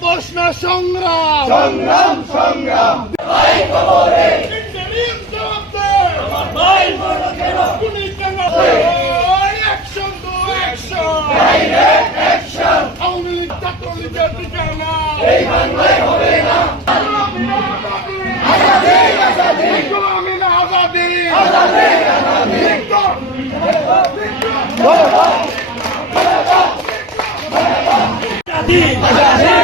প্রশ্ন সংগ্রাম সংগ্রাম সংগ্রাম Yeah.